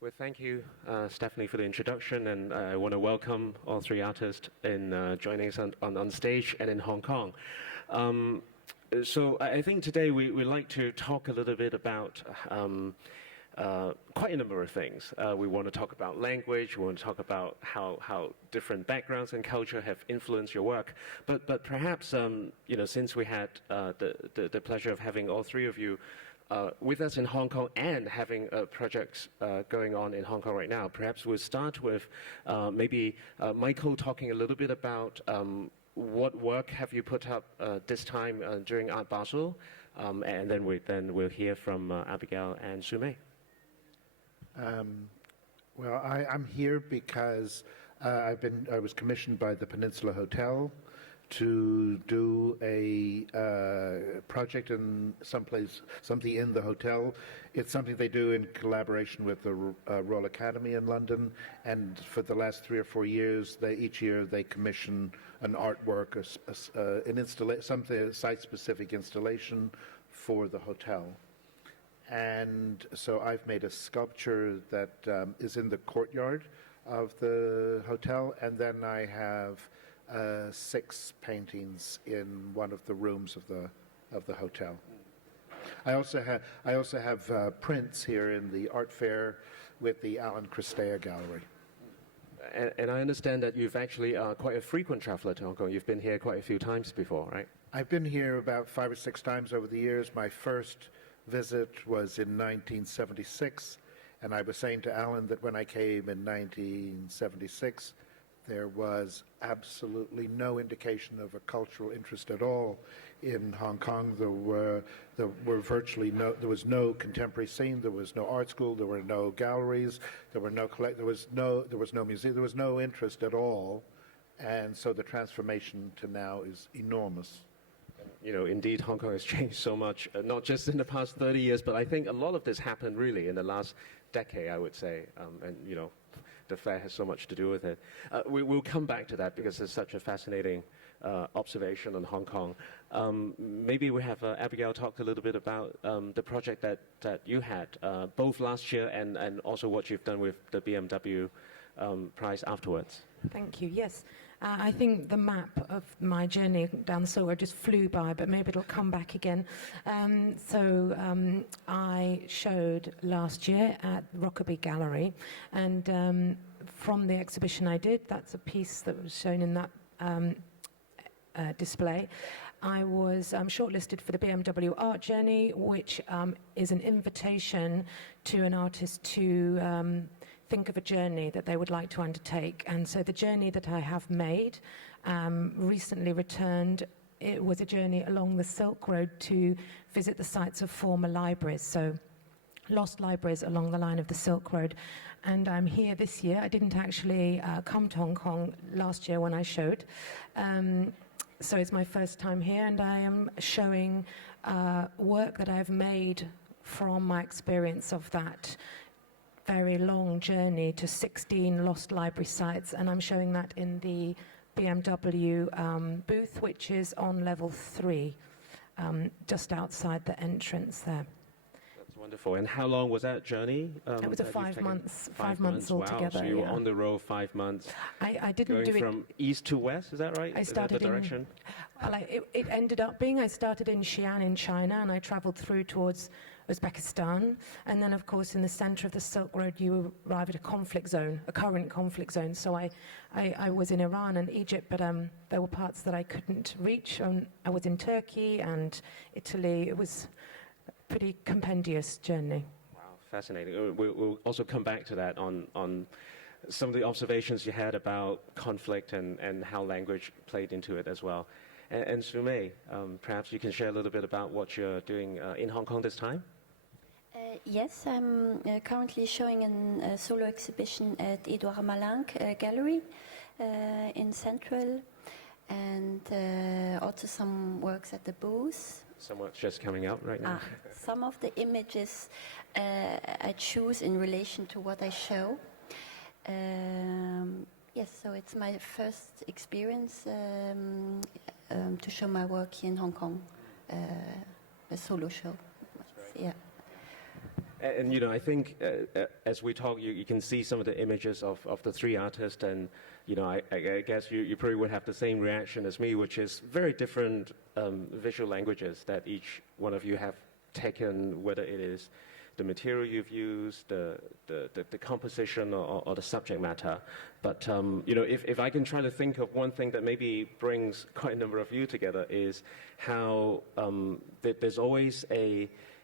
Well, thank you, Stephanie, for the introduction, and I want to welcome all three artists in joining us on stage and in Hong Kong. So I think today we'd like to talk a little bit about quite a number of things. We want to talk about language, we want to talk about how different backgrounds and culture have influenced your work. But perhaps, since we had the pleasure of having all three of you with us in Hong Kong and having projects going on in Hong Kong right now, perhaps we'll start with maybe Michael talking a little bit about what work have you put up this time during Art Basel, and then we'll hear from Abigail and Su-Mei. Well, I'm here because I was commissioned by the Peninsula Hotel to do a project in something in the hotel. It's something they do in collaboration with the Royal Academy in London, and for the last 3 or 4 years, each year they commission an artwork, something site-specific installation for the hotel. And so I've made a sculpture that is in the courtyard of the hotel, and then I have 6 paintings in one of the rooms of the hotel. I also have prints here in the art fair with the Alan Christea Gallery. And I understand that you've actually quite a frequent traveler to Hong Kong. You've been here quite a few times before, right? I've been here about 5 or 6 times over the years. My first visit was in 1976, and I was saying to Alan that when I came in 1976, there was absolutely no indication of a cultural interest at all in Hong Kong. There was no contemporary scene. There was no art school. There were no galleries. There was no museum. There was no interest at all. And so the transformation to now is enormous. Indeed, Hong Kong has changed so much, not just in the past 30 years, but I think a lot of this happened really in the last decade, I would say. The fair has so much to do with it. We'll come back to that because it's such a fascinating observation on Hong Kong. Maybe we have Abigail talk a little bit about the project that you had, both last year and also what you've done with the BMW prize afterwards. Thank you. Yes. I think the map of my journey down the Silk Road just flew by, but maybe it'll come back again. I showed last year at Rockaby Gallery, and from the exhibition I did, that's a piece that was shown in that display. I was shortlisted for the BMW Art Journey, which is an invitation to an artist to think of a journey that they would like to undertake. And so the journey that I have made, recently returned, it was a journey along the Silk Road to visit the sites of former libraries, so lost libraries along the line of the Silk Road. And I'm here this year. I didn't actually come to Hong Kong last year when I showed. So it's my first time here, and I am showing work that I've made from my experience of that very long journey to 16 lost library sites, and I'm showing that in the BMW booth, which is on level 3, just outside the entrance there. That's wonderful. And how long was that journey? It was a 5 months, 5 months altogether. Wow, so you were on the road 5 months. I didn't going do it from east to west, is that right? I started is that the direction? It ended up being, I started in Xi'an in China, and I traveled through towards Uzbekistan, and then of course in the center of the Silk Road you arrive at a conflict zone, a current conflict zone. So I was in Iran and Egypt, but there were parts that I couldn't reach. I was in Turkey and Italy. It was a pretty compendious journey. Wow, fascinating. We'll also come back to that on some of the observations you had about conflict and how language played into it as well. And Su-Mei, perhaps you can share a little bit about what you're doing in Hong Kong this time? Yes, I'm currently showing a solo exhibition at Edouard Malinck Gallery in Central, and also some works at the booth. Some work's just coming out right now. Some of the images I choose in relation to what I show. Yes, so it's my first experience to show my work here in Hong Kong, a solo show. Yeah. And you know, I think as we talk, you can see some of the images of the three artists, and you know, I guess you probably would have the same reaction as me, which is very different visual languages that each one of you have taken, whether it is the material you've used, the composition, or the subject matter. But you know, if I can try to think of one thing that maybe brings quite a number of you together, is how there's always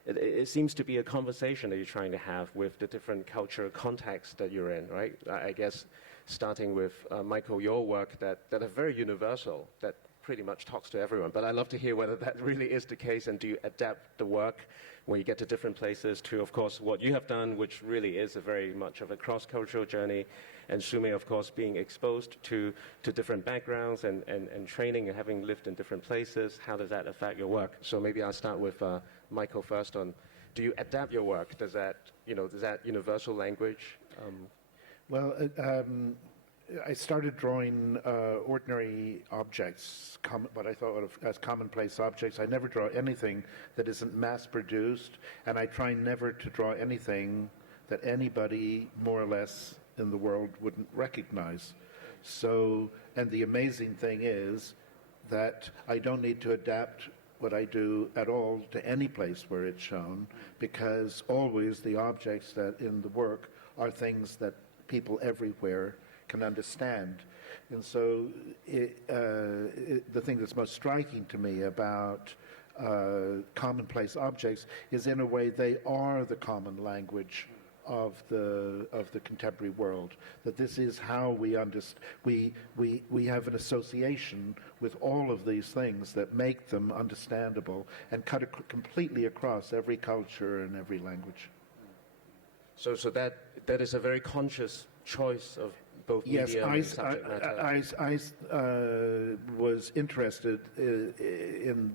it seems to be a conversation that you're trying to have with the different cultural contexts that you're in, right? I guess starting with Michael, your work that are very universal, that pretty much talks to everyone. But I'd love to hear whether that really is the case, and do you adapt the work when you get to different places to, of course, what you have done, which really is a very much of a cross-cultural journey, and Su-Mei, of course, being exposed to different backgrounds and training and having lived in different places. How does that affect your work? So maybe I'll start with Michael first on, do you adapt your work? Does that universal language? Well, I started drawing ordinary objects, what I thought of as commonplace objects. I never draw anything that isn't mass-produced, and I try never to draw anything that anybody, more or less, in the world wouldn't recognize. So, and the amazing thing is that I don't need to adapt what I do at all to any place where it's shown, because always the objects that in the work are things that people everywhere can understand. And so the thing that's most striking to me about commonplace objects is, in a way, they are the common language of the contemporary world. That this is how we understand. We have an association with all of these things that make them understandable and cut completely across every culture and every language. So that is a very conscious choice of both medium and subject matter. I was interested in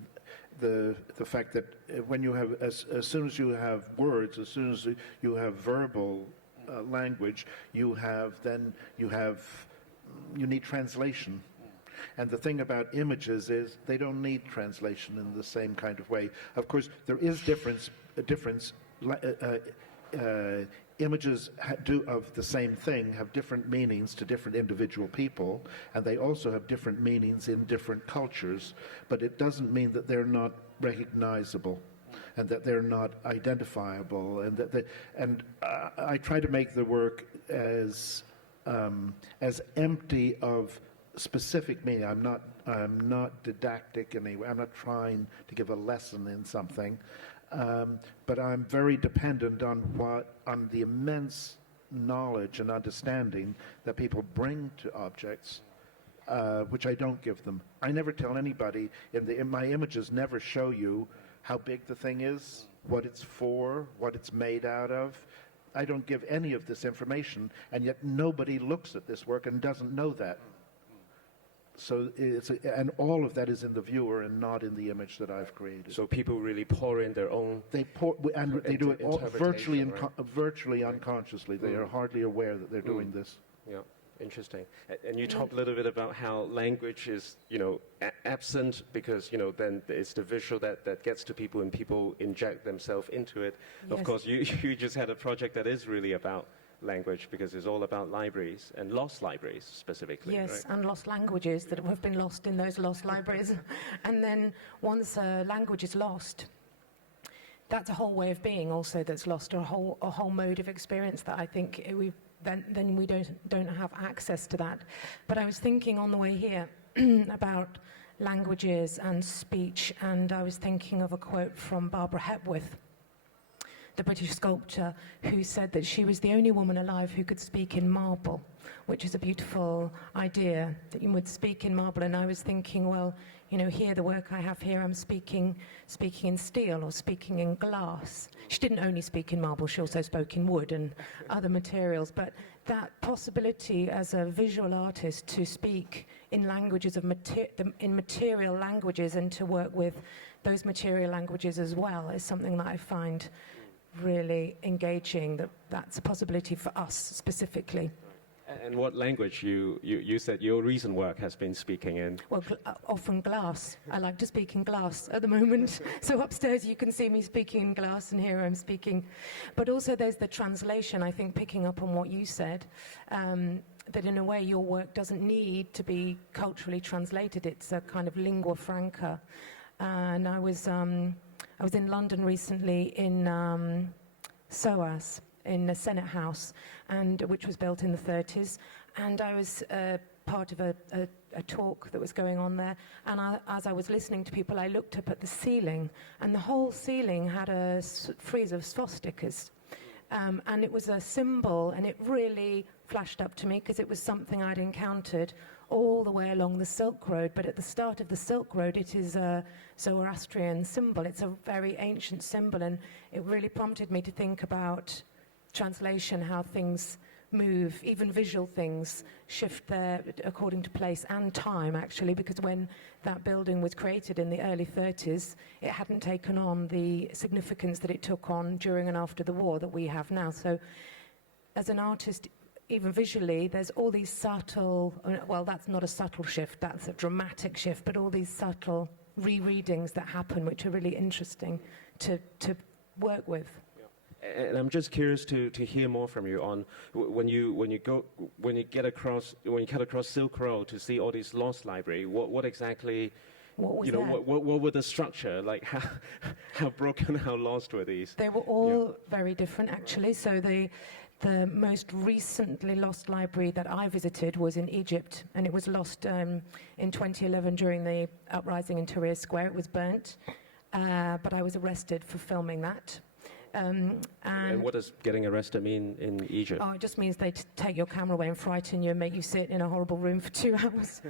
the fact that when you have, as soon as you have words, as soon as you have verbal language, you need translation. And the thing about images is they don't need translation in the same kind of way. Of course, there is a difference. Images of the same thing have different meanings to different individual people, and they also have different meanings in different cultures, but it doesn't mean that they're not recognizable and that they're not identifiable, and I try to make the work as empty of specific meaning. I'm not didactic in any way. I'm not trying to give a lesson in something. But I'm very dependent on the immense knowledge and understanding that people bring to objects, which I don't give them. I never tell anybody, in my images never show you how big the thing is, what it's for, what it's made out of. I don't give any of this information, and yet nobody looks at this work and doesn't know that. So and all of that is in the viewer and not in the image that I've created. So people really pour in their own. They do it all virtually right? unconsciously. They are hardly aware that they're doing this. Yeah, interesting. And you talked a little bit about how language is, absent because, then it's the visual that gets to people and people inject themselves into it. Yes. Of course, you just had a project that is really about language, because it's all about libraries and lost libraries specifically. Yes, right? and lost languages that have been lost in those lost libraries. And then once a language is lost, that's a whole way of being also that's lost, or a whole mode of experience that I think we don't have access to that. But I was thinking on the way here about languages and speech, and I was thinking of a quote from Barbara Hepworth, the British sculptor, who said that she was the only woman alive who could speak in marble, which is a beautiful idea, that you would speak in marble. And I was thinking, well, here, the work I have here, I'm speaking in steel or speaking in glass. She didn't only speak in marble, she also spoke in wood and other materials. But that possibility as a visual artist to speak in languages in material languages and to work with those material languages as well is something that I find really engaging, that's a possibility for us specifically. And what language you said your recent work has been speaking in? Well, often glass. I like to speak in glass at the moment. So upstairs you can see me speaking in glass, and here I'm speaking. But also there's the translation, I think, picking up on what you said, that in a way your work doesn't need to be culturally translated. It's a kind of lingua franca. And I was in London recently in SOAS, in the Senate House, and which was built in the 30s, and I was part of a talk that was going on there, and as I was listening to people, I looked up at the ceiling, and the whole ceiling had a frieze of swastikas, and it was a symbol, and it really flashed up to me because it was something I'd encountered all the way along the Silk Road. But at the start of the Silk Road, it is a Zoroastrian symbol. It's a very ancient symbol, and it really prompted me to think about translation, how things move, even visual things shift there according to place and time, actually, because when that building was created in the early 30s, it hadn't taken on the significance that it took on during and after the war that we have now. So as an artist, even visually, there's all these subtle, well, that's not a subtle shift, that's a dramatic shift, but all these subtle rereadings that happen, which are really interesting to work with. And I'm just curious to hear more from you on when you cut across Silk Road to see all these lost library. What exactly? What was what were the structure like? How broken, how lost were these? They were all very different, actually. So the most recently lost library that I visited was in Egypt, and it was lost in 2011 during the uprising in Tahrir Square. It was burnt, but I was arrested for filming that. And what does getting arrested mean in Egypt? Oh, it just means they take your camera away and frighten you and make you sit in a horrible room for 2 hours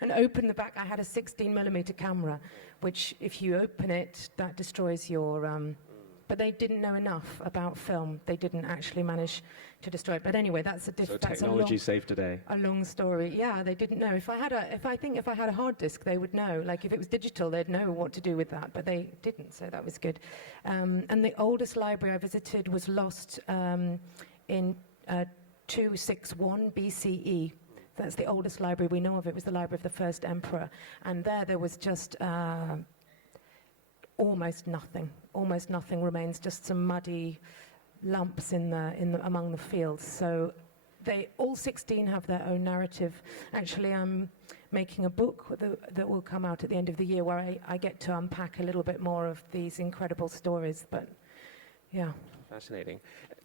and open the back. I had a 16mm camera, which if you open it, that destroys your... But they didn't know enough about film. They didn't actually manage to destroy it. But anyway, that's a So technology saved today. A long story. Yeah, they didn't know. If I had a hard disk, they would know. Like if it was digital, they'd know what to do with that. But they didn't, so that was good. And the oldest library I visited was lost in 261 BCE. That's the oldest library we know of. It was the library of the first emperor. And there was just almost nothing. Almost nothing remains, just some muddy lumps among the fields. So all 16 have their own narrative. Actually, I'm making a book that will come out at the end of the year where I get to unpack a little bit more of these incredible stories. But yeah. Fascinating.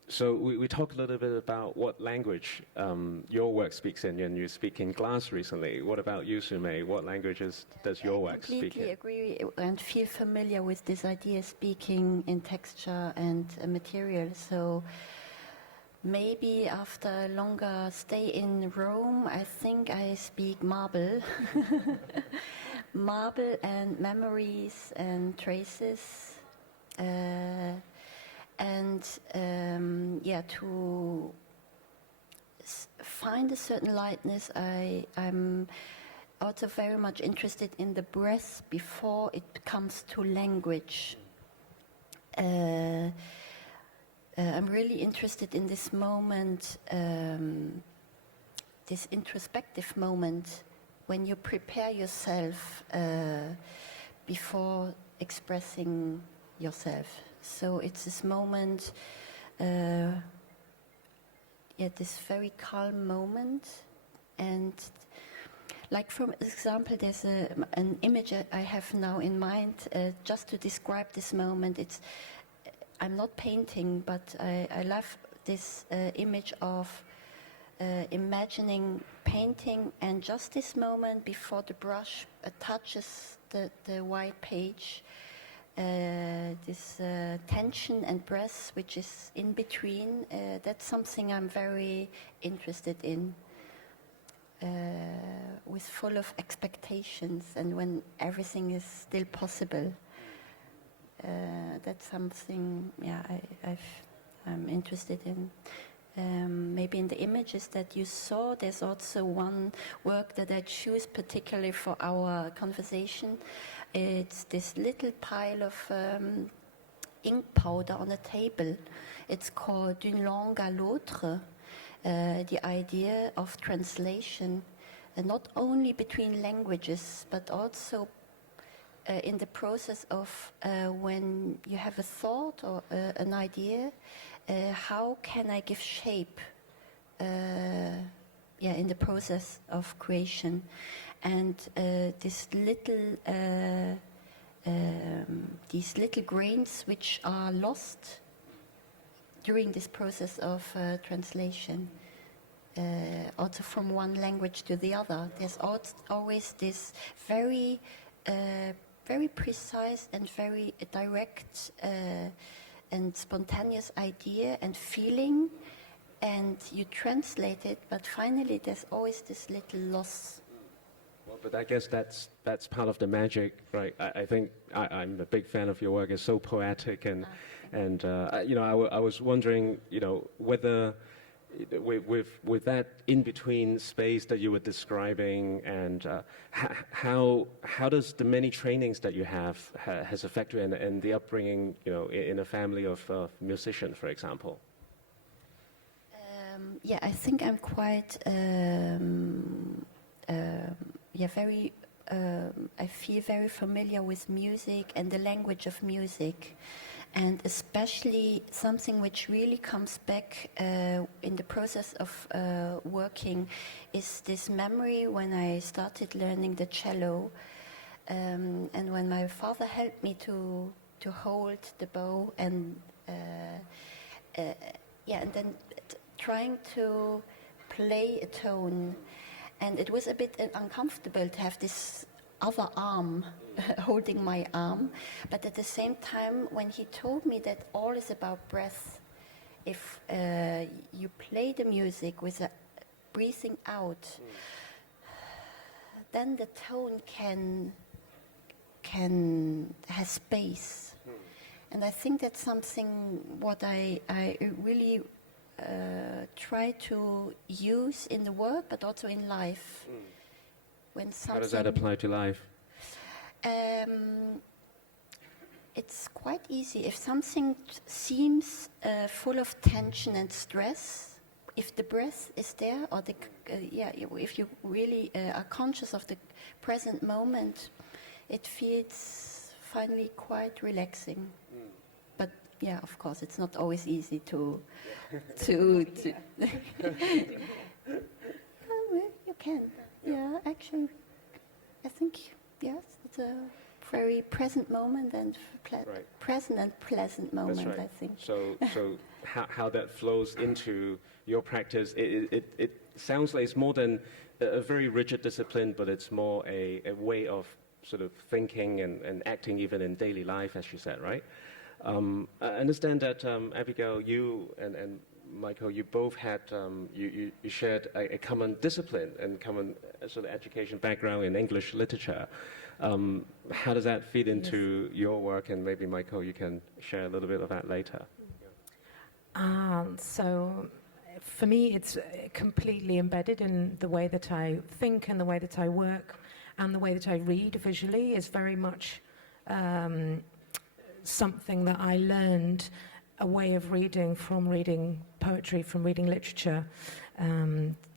So we talked a little bit about what language your work speaks in, and you speak in glass recently. What about you, Su-Mei? What languages does your work speak in? I completely agree and feel familiar with this idea of speaking in texture and material. So maybe after a longer stay in Rome, I think I speak marble. Marble and memories and traces. To find a certain lightness, I'm also very much interested in the breath before it comes to language. I'm really interested in this moment, this introspective moment, when you prepare yourself before expressing yourself. So it's this moment, this very calm moment, and like for example, there's an image I have now in mind just to describe this moment. I'm not painting, but I love this image of imagining painting, and just this moment before the brush touches the white page. This tension and breath, which is in between, that's something I'm very interested in, with full of expectations, and when everything is still possible. That's something, I'm interested in. Maybe in the images that you saw, there's also one work that I choose particularly for our conversation. It's this little pile of ink powder on a table. It's called D'une langue à l'autre. the idea of translation, not only between languages, but also in the process of when you have a thought or an idea, how can I give shape in the process of creation? And these little grains which are lost during this process of translation, also from one language to the other. There's always this very precise and very direct and spontaneous idea and feeling, and you translate it, but finally there's always this little loss. Well, but I guess that's part of the magic, right? I think I'm a big fan of your work. It's so poetic, and I was wondering, whether with that in-between space that you were describing, and how does the many trainings that you have has affected you, and the upbringing, in a family of musicians, for example? I think I'm quite I feel very familiar with music and the language of music, and especially something which really comes back in the process of working is this memory when I started learning the cello, and when my father helped me to hold the bow and then trying to play a tone. And it was a bit uncomfortable to have this other arm holding my arm. But at the same time, when he told me that all is about breath, if you play the music with a breathing out, then the tone has space. And I think that's something what I really try to use in the work, but also in life. How does that apply to life? It's quite easy. If something seems full of tension and stress, if the breath is there, or if you really are conscious of the present moment, it feels finally quite relaxing. But yeah, of course, it's not always easy to. You can. Yeah, actually, I think yes, it's a very present moment and present and pleasant moment. That's right. I think. So how that flows into your practice, it sounds like it's more than a very rigid discipline, but it's more a way of sort of thinking and acting even in daily life, as you said, right? I understand that Abigail, you and Michael, you both had you shared a common discipline and common sort of education background in English literature. How does that feed into your work? And maybe Michael, you can share a little bit of that later. So for me, it's completely embedded in the way that I think and the way that I work and the way that I read visually is very much something that I learned, a way of reading from reading poetry, from reading literature,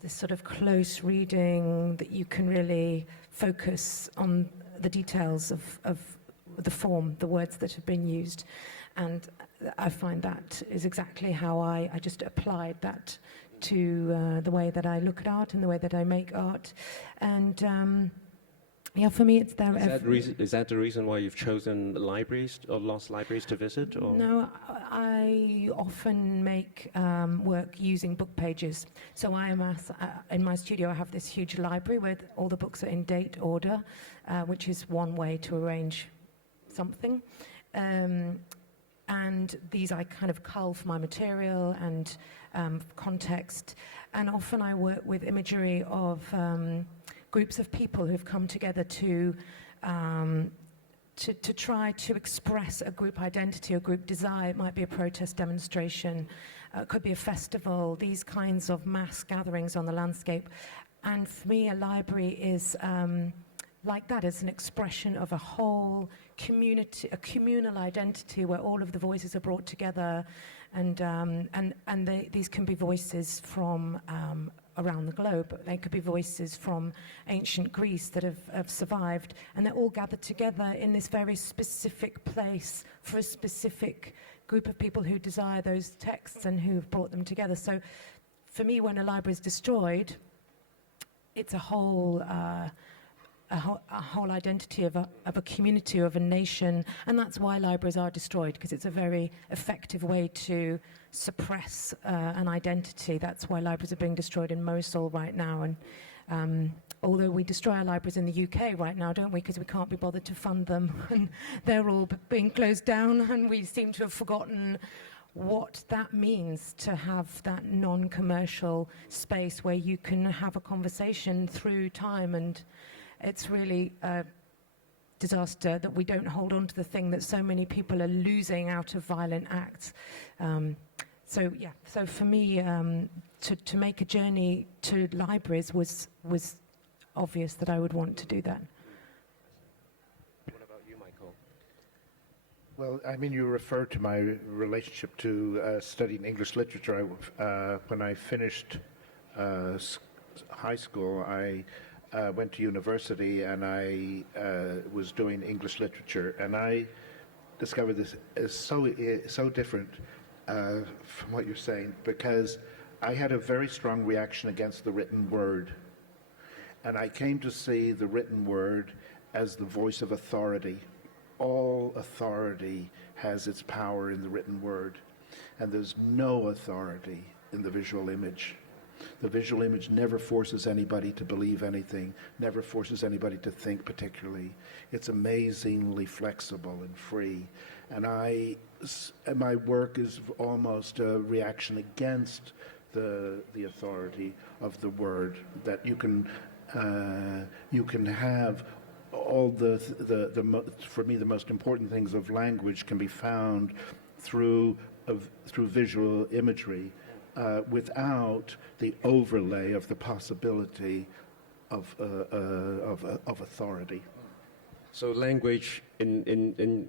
this sort of close reading that you can really focus on the details of the form, the words that have been used. And I find that is exactly how I just applied that to the way that I look at art and the way that I make art. And for me, it's there. Is that the reason why you've chosen libraries or lost libraries to visit? Or? No, I often make work using book pages. So in my studio, I have this huge library where all the books are in date order, which is one way to arrange something. And these I kind of cull for my material and context. And often I work with imagery of groups of people who've come together to try to express a group identity, a group desire. It might be a protest demonstration, it could be a festival, these kinds of mass gatherings on the landscape. And for me, a library is like that as an expression of a whole community, a communal identity where all of the voices are brought together, and these can be voices from around the globe. They could be voices from ancient Greece that have survived, and they're all gathered together in this very specific place for a specific group of people who desire those texts and who've brought them together. So for me, when a library is destroyed, it's a whole identity of a community, of a nation, and that's why libraries are destroyed, because it's a very effective way to suppress an identity. That's why libraries are being destroyed in Mosul right now, and although we destroy our libraries in the UK right now, don't we, because we can't be bothered to fund them, and they're all being closed down, and we seem to have forgotten what that means to have that non-commercial space where you can have a conversation through time. And it's really a disaster that we don't hold on to the thing that so many people are losing out of violent acts. So for me, to make a journey to libraries was obvious that I would want to do that. What about you, Michael? Well, I mean, you refer to my relationship to studying English literature. When I finished high school, I went to university, and I was doing English literature, and I discovered this is so different from what you're saying, because I had a very strong reaction against the written word, and I came to see the written word as the voice of authority. All authority has its power in the written word, and there's no authority in the visual image. The visual image never forces anybody to believe anything, never forces anybody to think particularly. It's amazingly flexible and free. And my work is almost a reaction against the authority of the word, that you can have all for me, the most important things of language can be found through visual imagery, without the overlay of the possibility of authority. So language in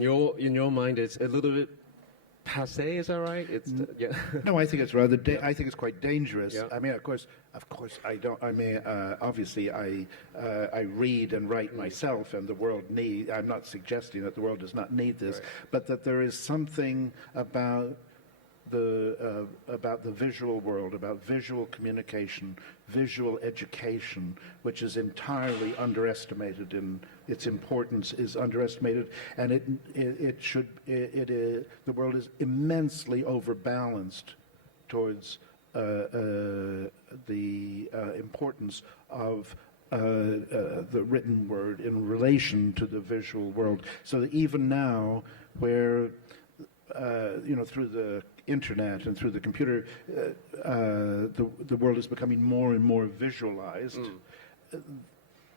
your mind is a little bit passé, is that right? It's yeah. No, I think it's rather. I think it's quite dangerous. Yeah. I mean, of course, I don't. I mean, obviously, I read and write myself, and the world need. I'm not suggesting that the world does not need this, right, but that there is something about the visual world, about visual communication, visual education, which is entirely underestimated. In its importance is underestimated, and the world is immensely overbalanced towards the importance of the written word in relation to the visual world. So that even now, where through the internet and through the computer, the world is becoming more and more visualized.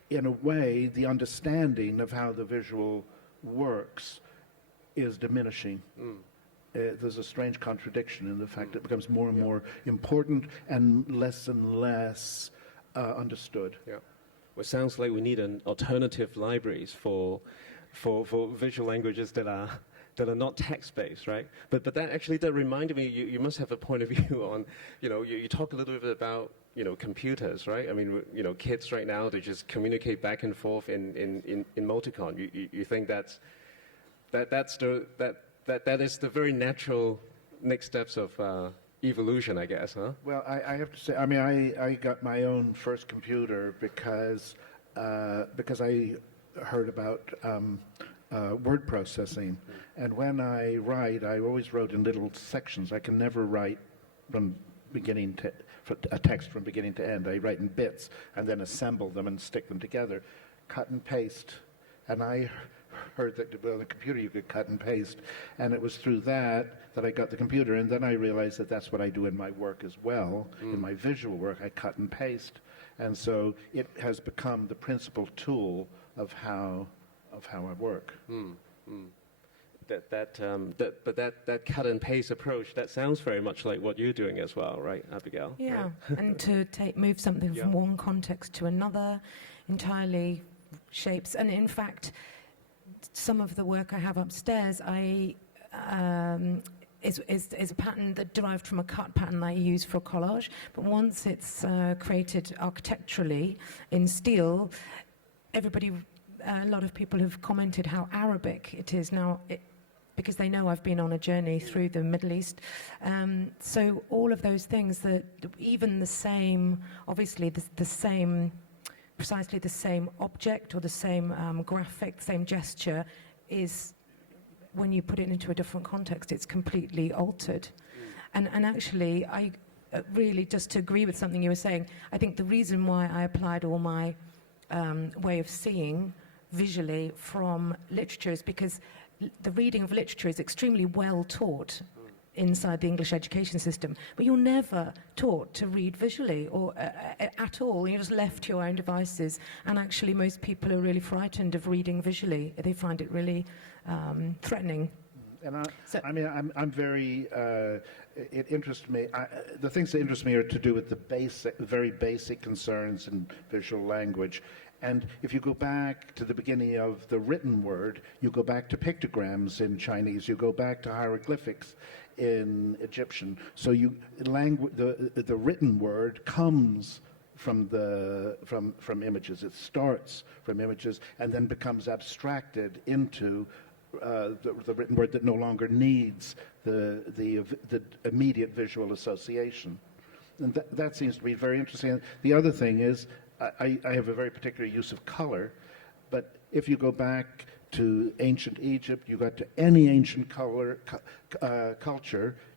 In a way, the understanding of how the visual works is diminishing. There's a strange contradiction in the fact that it becomes more and more important and less understood. Yeah. Well, it sounds like we need an alternative libraries for visual languages that are not text-based, right? But that reminded me, you must have a point of view on, you talk a little bit about, computers, right? I mean, kids right now, they just communicate back and forth in emoticon. You think that is the very natural next steps of evolution, I guess, huh? Well, I have to say, I mean, I got my own first computer because I heard about word processing. And when I write, I always wrote in little sections. I can never write from a text from beginning to end. I write in bits and then assemble them and stick them together, cut and paste. And I heard that on the computer you could cut and paste, and it was through that I got the computer. And then I realized that that's what I do in my work as well. In my visual work, I cut and paste, and so it has become the principal tool of how I work. That cut and paste approach, that sounds very much like what you're doing as well, right, Abigail? Yeah, right? and to move something from one context to another entirely shapes. And in fact, some of the work I have upstairs, is a pattern that derived from a cut pattern I use for collage. But once it's created architecturally in steel, a lot of people have commented how Arabic it is now, because they know I've been on a journey through the Middle East. So all of those things, that even the same, obviously precisely the same object or the same graphic, same gesture, is, when you put it into a different context, it's completely altered. And actually, I really, just to agree with something you were saying, I think the reason why I applied all my way of seeing visually from literature is because the reading of literature is extremely well taught inside the English education system, but you're never taught to read visually or at all. You're just left to your own devices, and actually most people are really frightened of reading visually. They find it really threatening. And I'm very, it interests me, the things that interest me are to do with the very basic concerns in visual language. And if you go back to the beginning of the written word, you go back to pictograms in Chinese, you go back to hieroglyphics in Egyptian. So the written word comes from images. It starts from images and then becomes abstracted into the written word that no longer needs the immediate visual association. And that seems to be very interesting. The other thing is, I have a very particular use of color, but if you go back to ancient Egypt, you got to any ancient culture,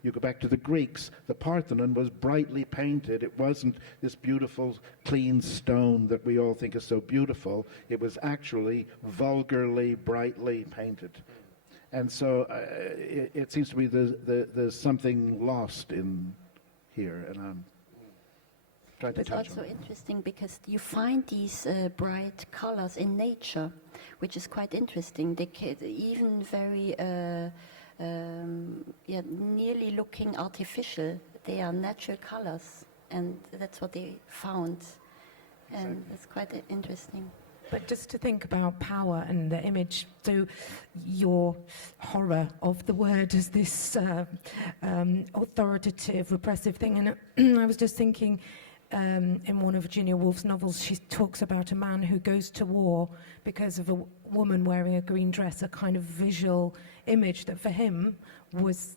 you go back to the Greeks, the Parthenon was brightly painted. It wasn't this beautiful, clean stone that we all think is so beautiful. It was actually vulgarly, brightly painted. And so it seems to me there's something lost in here, and I'm trying to It's touch also on it. interesting because you find these bright colors in nature, which is quite interesting. They even very nearly looking artificial. They are natural colors, and that's what they found, and it's quite interesting. But just to think about power and the image, so your horror of the word as this authoritative, repressive thing, and I was just thinking, in one of Virginia Woolf's novels, she talks about a man who goes to war because of a woman wearing a green dress, a kind of visual image that for him was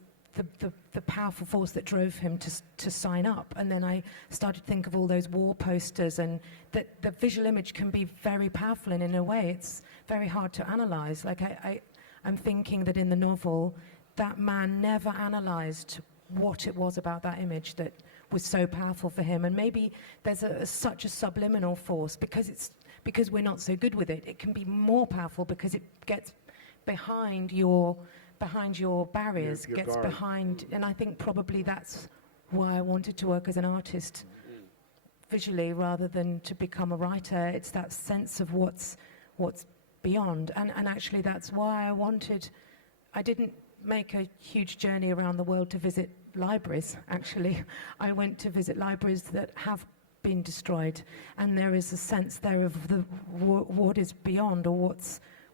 the powerful force that drove him to sign up. And then I started to think of all those war posters, and that the visual image can be very powerful, and in a way it's very hard to analyze. Like I'm thinking that in the novel, that man never analyzed what it was about that image that was so powerful for him. And maybe there's such a subliminal force, because we're not so good with it. It can be more powerful because it gets behind your barriers, your gets guard. behind, and I think probably that's why I wanted to work as an artist visually rather than to become a writer. It's that sense of what's beyond, and actually that's why I didn't make a huge journey around the world to visit libraries. Actually, I went to visit libraries that have been destroyed, and there is a sense there of what is beyond, or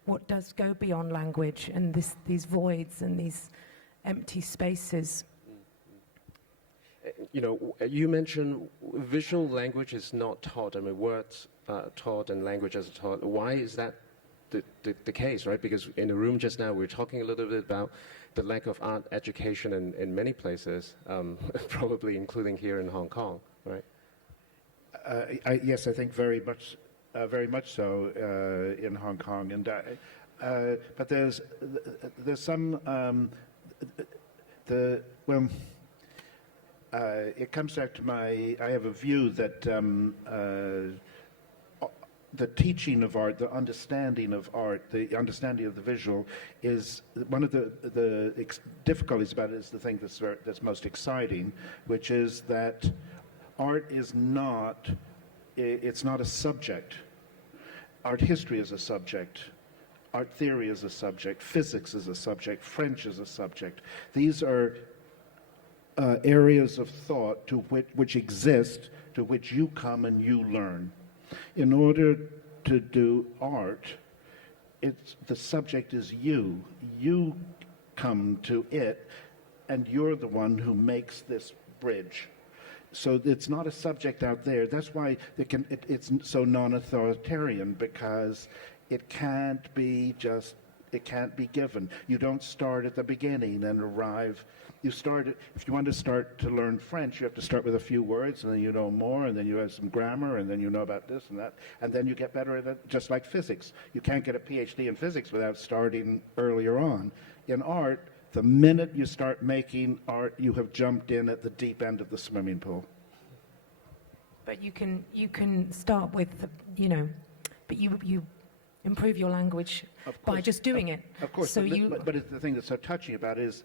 what does go beyond language, and these voids and these empty spaces. You know, you mentioned visual language is not taught. I mean, words taught and language as taught. Why is that the case, right? Because in the room just now, we were talking a little bit about the lack of art education in many places, probably including here in Hong Kong, right? Yes, I think very much so in Hong Kong, and but there's some it comes back to I have a view that the teaching of art, the understanding of art, the understanding of the visual is one of the difficulties about it. Is the thing that's most exciting, which is that art is not. It's not a subject. Art history is a subject. Art theory is a subject. Physics is a subject. French is a subject. These are areas of thought which exist, to which you come and you learn. In order to do art, the subject is you. You come to it, and you're the one who makes this bridge. So it's not a subject out there. That's why it's so non-authoritarian, because it can't be given. You don't start at the beginning and arrive. If you want to start to learn French, you have to start with a few words, and then you know more, and then you have some grammar, and then you know about this and that, and then you get better at it, just like physics. You can't get a PhD in physics without starting earlier on. In art, the minute you start making art, you have jumped in at the deep end of the swimming pool. But you can start with, but you improve your language by just doing it. Of course, So but the thing that's so touchy about it is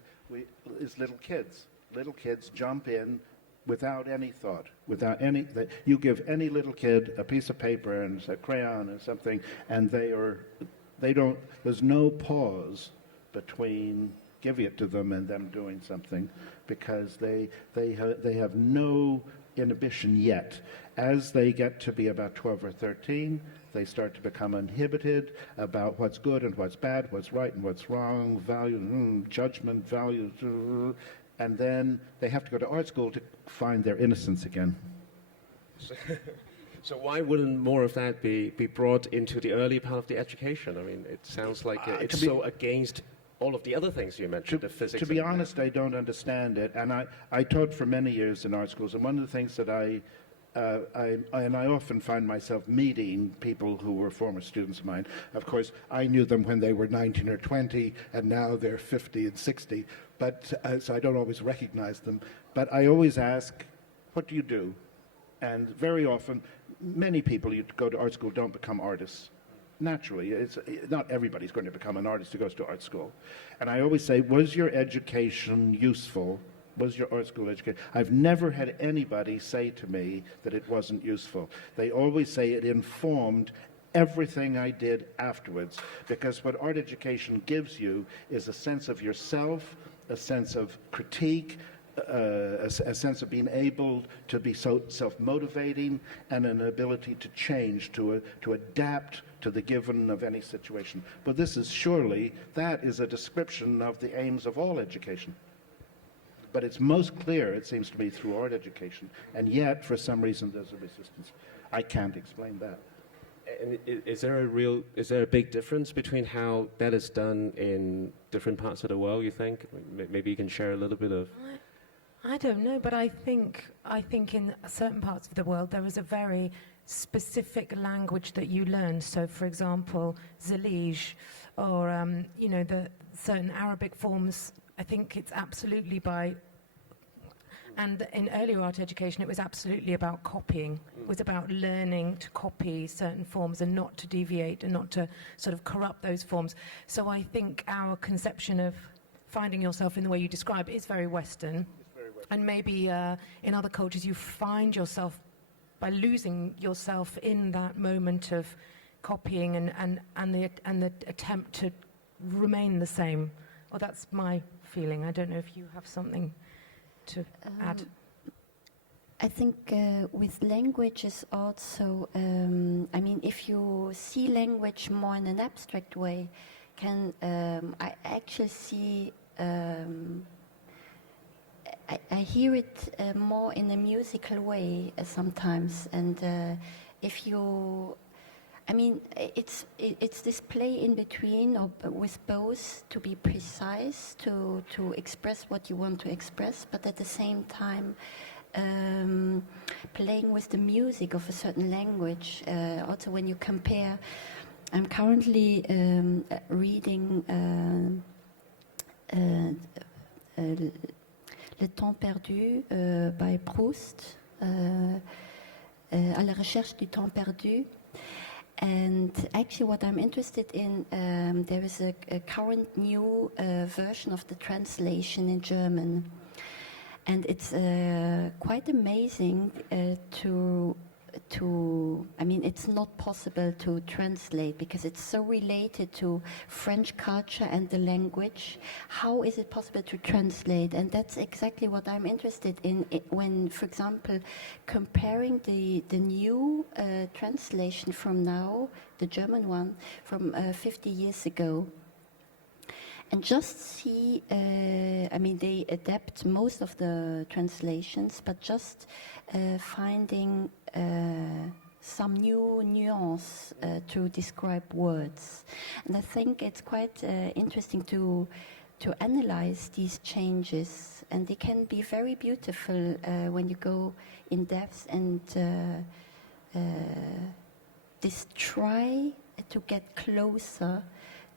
little kids. Little kids jump in without any thought, you give any little kid a piece of paper and a crayon and something, and there's no pause between giving it to them and them doing something, because they have no inhibition yet. As they get to be about 12 or 13, they start to become inhibited about what's good and what's bad, what's right and what's wrong, value, judgment, values, and then they have to go to art school to find their innocence again. So why wouldn't more of that be brought into the early part of the education? I mean, it sounds like it's so against all of the other things you mentioned, the physics. To be honest, I don't understand it. And I taught for many years in art schools, and one of the things that I often find myself meeting people who were former students of mine. Of course, I knew them when they were 19 or 20, and now they're 50 and 60, but so I don't always recognize them. But I always ask, what do you do? And very often, many people who go to art school don't become artists. Naturally, not everybody's going to become an artist who goes to art school. And I always say, was your education useful? Was your art school education? I've never had anybody say to me that it wasn't useful. They always say it informed everything I did afterwards, because what art education gives you is a sense of yourself, a sense of critique, a sense of being able to be so self-motivating, and an ability to change, to adapt to the given of any situation. But that is a description of the aims of all education. But it's most clear, it seems to me, through art education. And yet, for some reason, there's a resistance. I can't explain that. And is there a big difference between how that is done in different parts of the world, you think? Maybe you can share a little bit of... I don't know, but I think in certain parts of the world there is a very specific language that you learn. So, for example, Zalij, or the certain Arabic forms. I think it's absolutely and in earlier art education, it was absolutely about copying. It was about learning to copy certain forms and not to deviate and not to sort of corrupt those forms. So I think our conception of finding yourself in the way you describe is very Western. And maybe in other cultures you find yourself by losing yourself in that moment of copying and the attempt to remain the same. Well, that's my feeling. I don't know if you have something to add. I think with languages also, if you see language more in an abstract way, I actually see, I hear it more in a musical way sometimes. And if you, it's this play in between, or with both, to be precise, to express what you want to express, but at the same time playing with the music of a certain language. Also, when you compare, I'm currently reading Le Temps Perdu by Proust, à la recherche du temps perdu. And actually what I'm interested in, there is a current new version of the translation in German. And it's quite amazing to I mean, it's not possible to translate because it's so related to French culture and the language. How is it possible to translate? And that's exactly what I'm interested in when, for example, comparing the new translation from now, the German one, from 50 years ago. And just see, I mean, they adapt most of the translations, but just finding some new nuance to describe words. And I think it's quite interesting to analyze these changes. And they can be very beautiful when you go in depth and try to get closer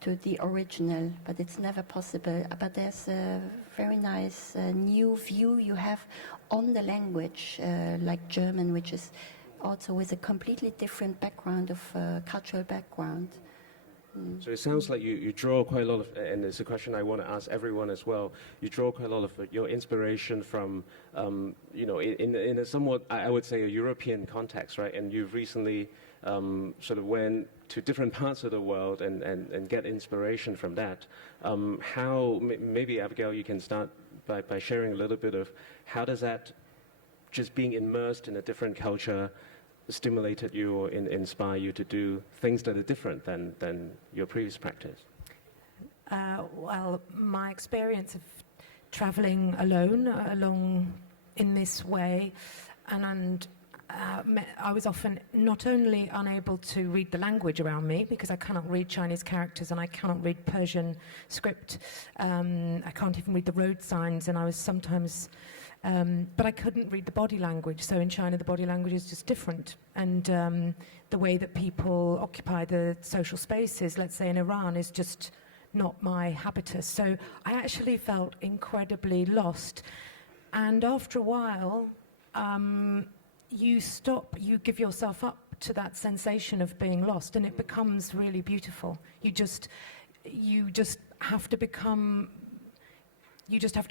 to the original, but it's never possible. But there's a very nice new view you have on the language, like German, which is also with a completely different background of cultural background. So it sounds like you draw quite a lot of, and it's a question I want to ask everyone as well. You draw quite a lot of your inspiration from, in a somewhat, I would say, a European context, right? And you've recently sort of went to different parts of the world and get inspiration from that. Maybe Abigail, you can start by sharing a little bit of how does that, just being immersed in a different culture, stimulated you or inspire you to do things that are different than your previous practice? Well, my experience of traveling along in this way, and I was often not only unable to read the language around me because I cannot read Chinese characters and I cannot read Persian script. I can't even read the road signs, and I was sometimes, but I couldn't read the body language. So in China, the body language is just different, and the way that people occupy the social spaces, let's say in Iran, is just not my habitus. So I actually felt incredibly lost, and after a while, you give yourself up to that sensation of being lost, and it becomes really beautiful. You just have to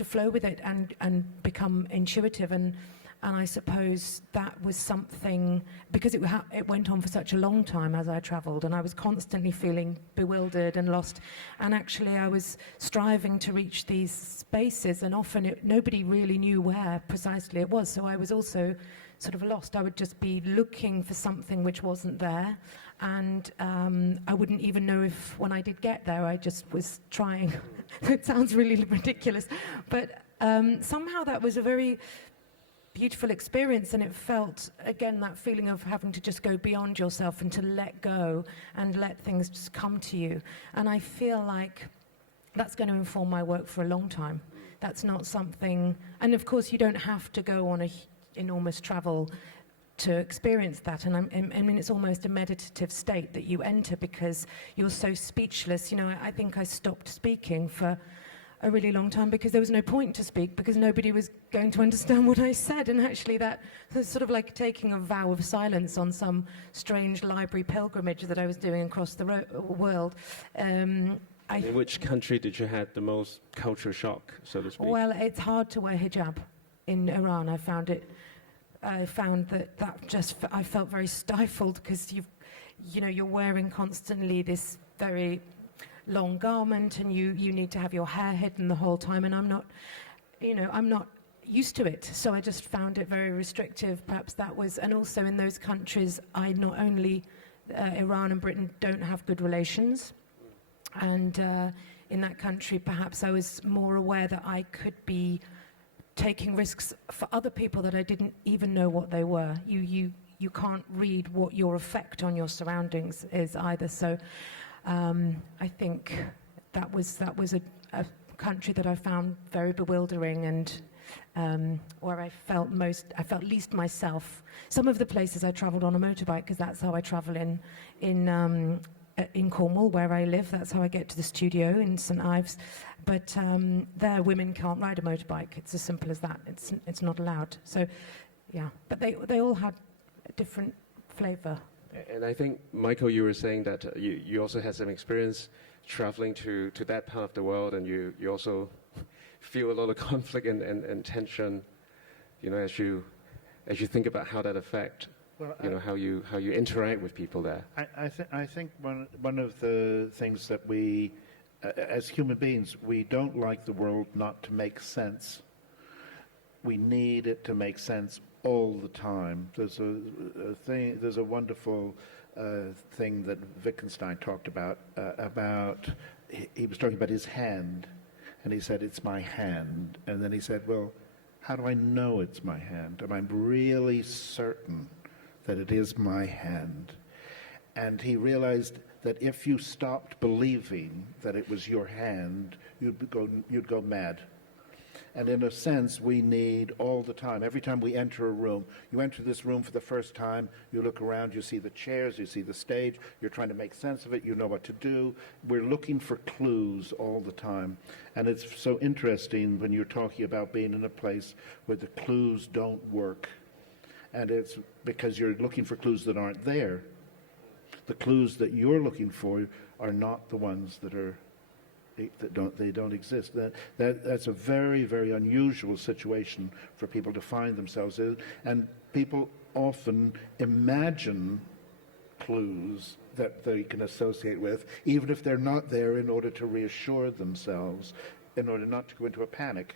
flow with it and become intuitive, and I suppose that was something, because it went on for such a long time as I traveled, and I was constantly feeling bewildered and lost, and actually I was striving to reach these spaces, and often nobody really knew where precisely it was, so I was also sort of lost. I would just be looking for something which wasn't there, and I wouldn't even know if, when I did get there, I just was trying. It sounds really ridiculous, but somehow that was a very beautiful experience, and it felt, again, that feeling of having to just go beyond yourself and to let go and let things just come to you. And I feel like that's going to inform my work for a long time. That's not something, and of course you don't have to go on a enormous travel to experience that, and I mean it's almost a meditative state that you enter because you're so speechless. I think I stopped speaking for a really long time because there was no point to speak, because nobody was going to understand what I said, and actually that was sort of like taking a vow of silence on some strange library pilgrimage that I was doing across the world. In which country did you have the most culture shock, so to speak? Well, it's hard to wear hijab in Iran. I found that just, I felt very stifled because you're wearing constantly this very long garment, and you need to have your hair hidden the whole time, and I'm not used to it, so I just found it very restrictive. Perhaps that was, and also in those countries, I not only Iran and Britain don't have good relations, and in that country perhaps I was more aware that I could be taking risks for other people that I didn't even know what they were. You can't read what your effect on your surroundings is either. So I think that was a country that I found very bewildering, and where I felt least myself. Some of the places I travelled on a motorbike, because that's how I travel in Cornwall, where I live. That's how I get to the studio in St Ives. But there, women can't ride a motorbike. It's as simple as that. It's not allowed. So, yeah. But they all had a different flavour. And I think, Michael, you were saying that you also had some experience traveling to that part of the world, and you also feel a lot of conflict and tension, as you think about how that affect Well, you know, how you interact with people there. I think one of the things that we, as human beings, we don't like the world not to make sense. We need it to make sense all the time. There's a thing. There's a wonderful thing that Wittgenstein talked about. He was talking about his hand, and he said, "It's my hand." And then he said, "Well, how do I know it's my hand? Am I really certain that it is my hand?" And he realized that if you stopped believing that it was your hand, you'd go mad. And in a sense, we need all the time, every time we enter a room, you enter this room for the first time, you look around, you see the chairs, you see the stage, you're trying to make sense of it, you know what to do. We're looking for clues all the time. And it's so interesting when you're talking about being in a place where the clues don't work. And it's because you're looking for clues that aren't there. The clues that you're looking for are not the ones that don't exist. That's a very, very unusual situation for people to find themselves in, and people often imagine clues that they can associate with, even if they're not there, in order to reassure themselves, in order not to go into a panic,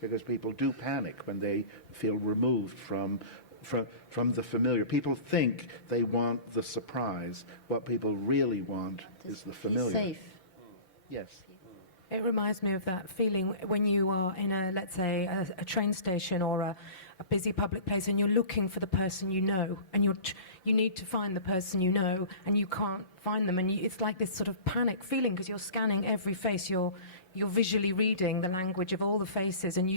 because people do panic when they feel removed from the familiar. People think they want the surprise. What people really want is the familiar. Safe. Yes. It reminds me of that feeling when you are in let's say, a train station or a busy public place, and you're looking for the person you know, and you need to find the person you know, and you can't find them, and it's like this sort of panic feeling because you're scanning every face, you're visually reading the language of all the faces, and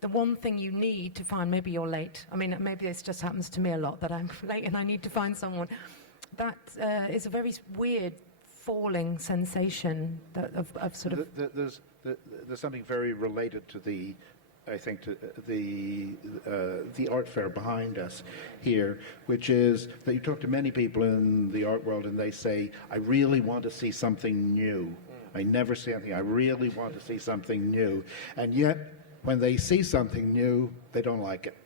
the one thing you need to find, maybe you're late. I mean, maybe this just happens to me a lot, that I'm late and I need to find someone. That is a very weird falling sensation of sort of... There's something very related to the art fair behind us here, which is that you talk to many people in the art world and they say, I really want to see something new. I never see anything. I really want to see something new. And yet, when they see something new, they don't like it.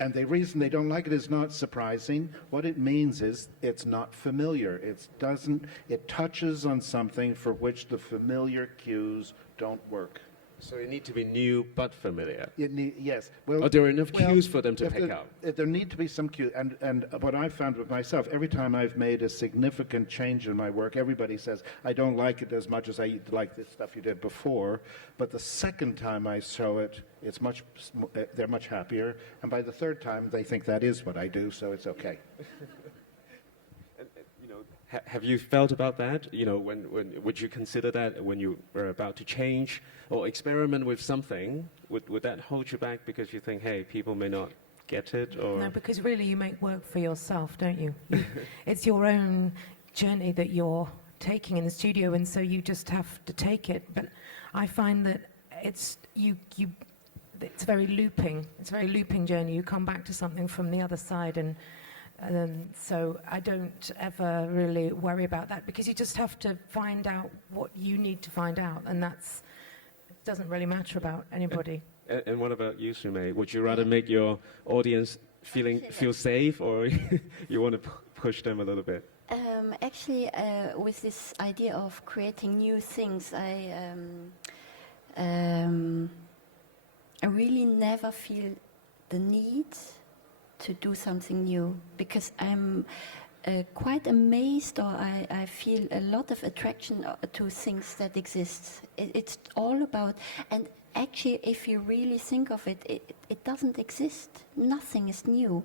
And the reason they don't like it is not surprising. What it means is it's not familiar. It touches on something for which the familiar cues don't work. So it need to be new but familiar. Yes. Well, Are there enough cues for them to pick up? There need to be some cues. And what I've found with myself, every time I've made a significant change in my work, everybody says, I don't like it as much as I like this stuff you did before. But the second time I show it, they're much happier. And by the third time, they think that is what I do, so it's okay. Have you felt about that? You know, when would you consider that when you were about to change or experiment with something? Would that hold you back because you think, hey, people may not get it? Or No, because really you make work for yourself, don't you? It's your own journey that you're taking in the studio, and so you just have to take it. But I find that it's very looping. It's a very looping journey. You come back to something from the other side, and so I don't ever really worry about that, because you just have to find out what you need to find out, and it doesn't really matter about anybody. And what about you, Su-Mei? Would you rather make your audience feel safe, or you want to push them a little bit? Actually, with this idea of creating new things, I really never feel the need to do something new, because I'm quite amazed, or I feel a lot of attraction to things that exist. It's all about, and actually if you really think of it, it doesn't exist. Nothing is new.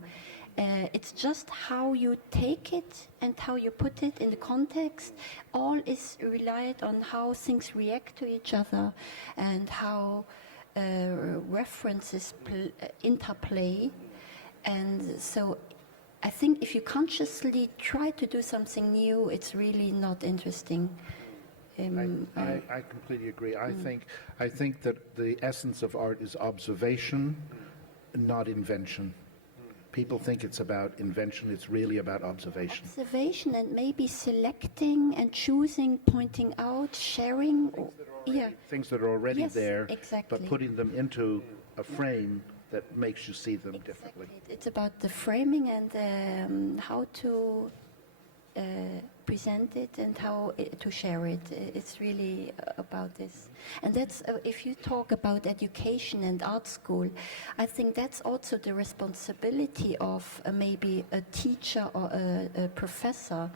It's just how you take it and how you put it in the context. All is relied on how things react to each other and how references interplay. And so I think if you consciously try to do something new, it's really not interesting. I completely agree. I think that the essence of art is observation, not invention. People think it's about invention. It's really about observation. Observation, and maybe selecting and choosing, pointing out, sharing. Things that are already Yes, there, exactly. but putting them into a frame that makes you see them differently. It's about the framing and how to present it and how to share it. It's really about this. And that's, if you talk about education and art school, I think that's also the responsibility of maybe a teacher or a professor.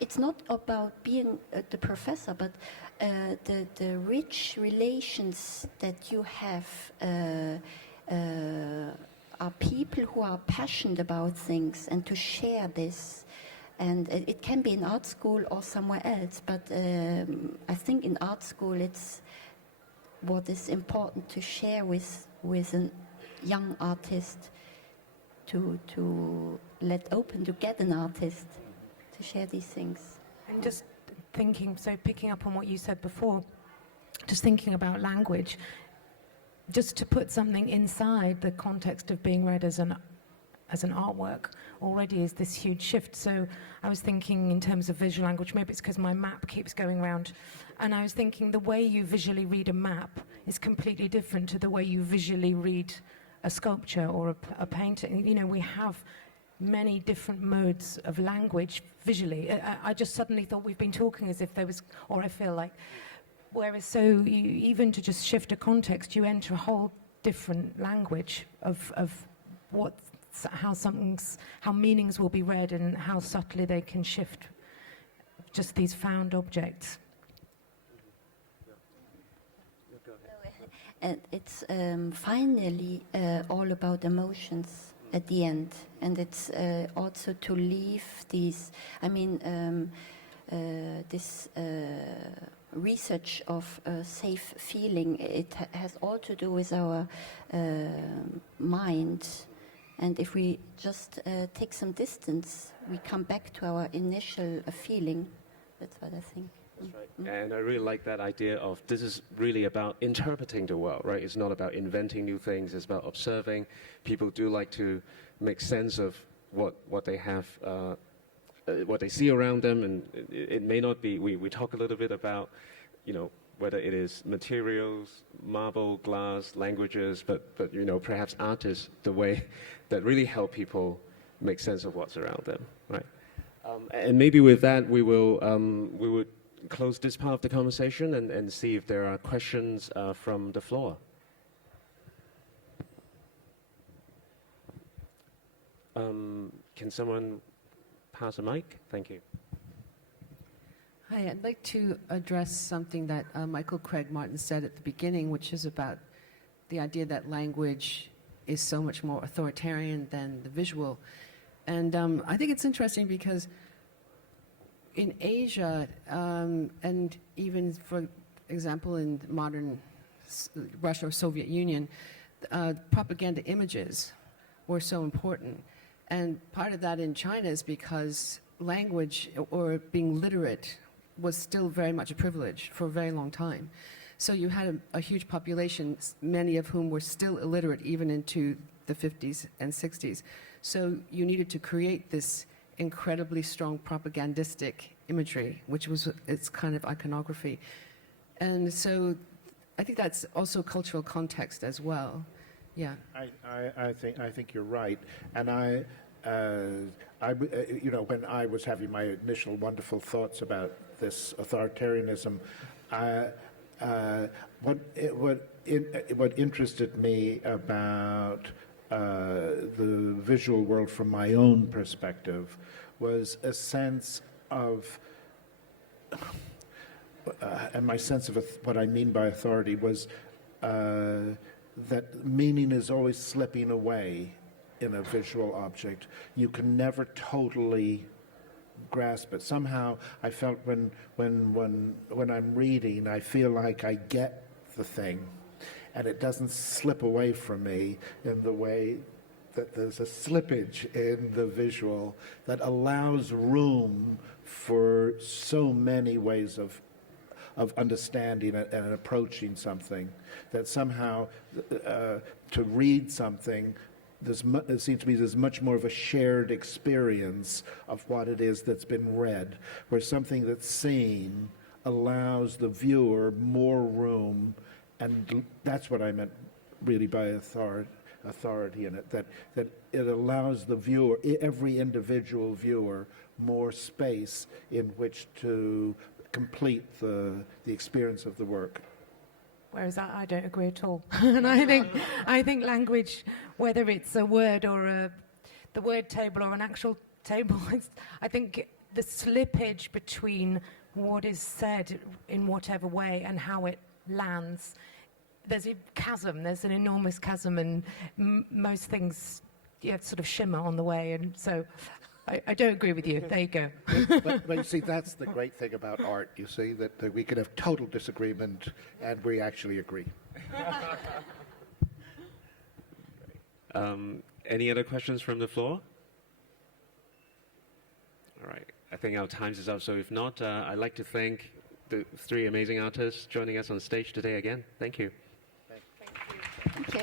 It's not about being the professor, but the rich relations that you have are people who are passionate about things, and to share this. And it can be in art school or somewhere else, but I think in art school it's what is important to share with a young artist, to let open, to get an artist, to share these things. And just thinking, so picking up on what you said before, just thinking about language, just to put something inside the context of being read as an artwork already is this huge shift. So I was thinking in terms of visual language, maybe it's because my map keeps going around, and I was thinking the way you visually read a map is completely different to the way you visually read a sculpture or a painting. You know, we have many different modes of language visually. I just suddenly thought we've been talking as if there was, or I feel like, whereas so even to just shift a context, you enter a whole different language of what, how meanings will be read and how subtly they can shift just these found objects. And it's finally all about emotions at the end, and it's also to leave these, I mean, this research of safe feeling, it has all to do with our mind. And if we just take some distance, we come back to our initial feeling. That's what I think. That's right. And I really like that idea of this is really about interpreting the world, right? It's not about inventing new things. It's about observing. People do like to make sense of what they have, what they see around them, and it may not be. We talk a little bit about, you know, whether it is materials, marble, glass, languages, but you know, perhaps art is the way that really help people make sense of what's around them, right? And maybe with that, we would close this part of the conversation and see if there are questions from the floor. Can someone pass a mic? Thank you. Hi, I'd like to address something that Michael Craig Martin said at the beginning, which is about the idea that language is so much more authoritarian than the visual. And I think it's interesting because in Asia, and even, for example, in modern Russia or Soviet Union, propaganda images were so important. And part of that in China is because language or being literate was still very much a privilege for a very long time. So you had a huge population, many of whom were still illiterate even into the 50s and 60s. So you needed to create this incredibly strong propagandistic imagery, which was its kind of iconography. And so I think that's also cultural context as well. Yeah. I think you're right, and you know, when I was having my initial wonderful thoughts about this authoritarianism, what interested me about the visual world from my own perspective was a sense of, and my sense of what I mean by authority was that meaning is always slipping away in a visual object. You can never totally grasp it. Somehow I felt when I'm reading, I feel like I get the thing, and it doesn't slip away from me in the way that there's a slippage in the visual that allows room for so many ways of understanding and approaching something, that somehow to read something, it seems to me there's much more of a shared experience of what it is that's been read, where something that's seen allows the viewer more room, and that's what I meant really by authority in it, that it allows the viewer, every individual viewer, more space in which to complete the experience of the work. Whereas I don't agree at all. And I think language, whether it's a word or the word table or an actual table, I think the slippage between what is said in whatever way and how it lands, there's a chasm, there's an enormous chasm, and most things sort of shimmer on the way, and so I don't agree with you. There you go. But you see, that's the great thing about art, you see, that we can have total disagreement and we actually agree. Any other questions from the floor? All right. I think our time is up, so if not, I'd like to thank the three amazing artists joining us on stage today again. Thank you. Thank you.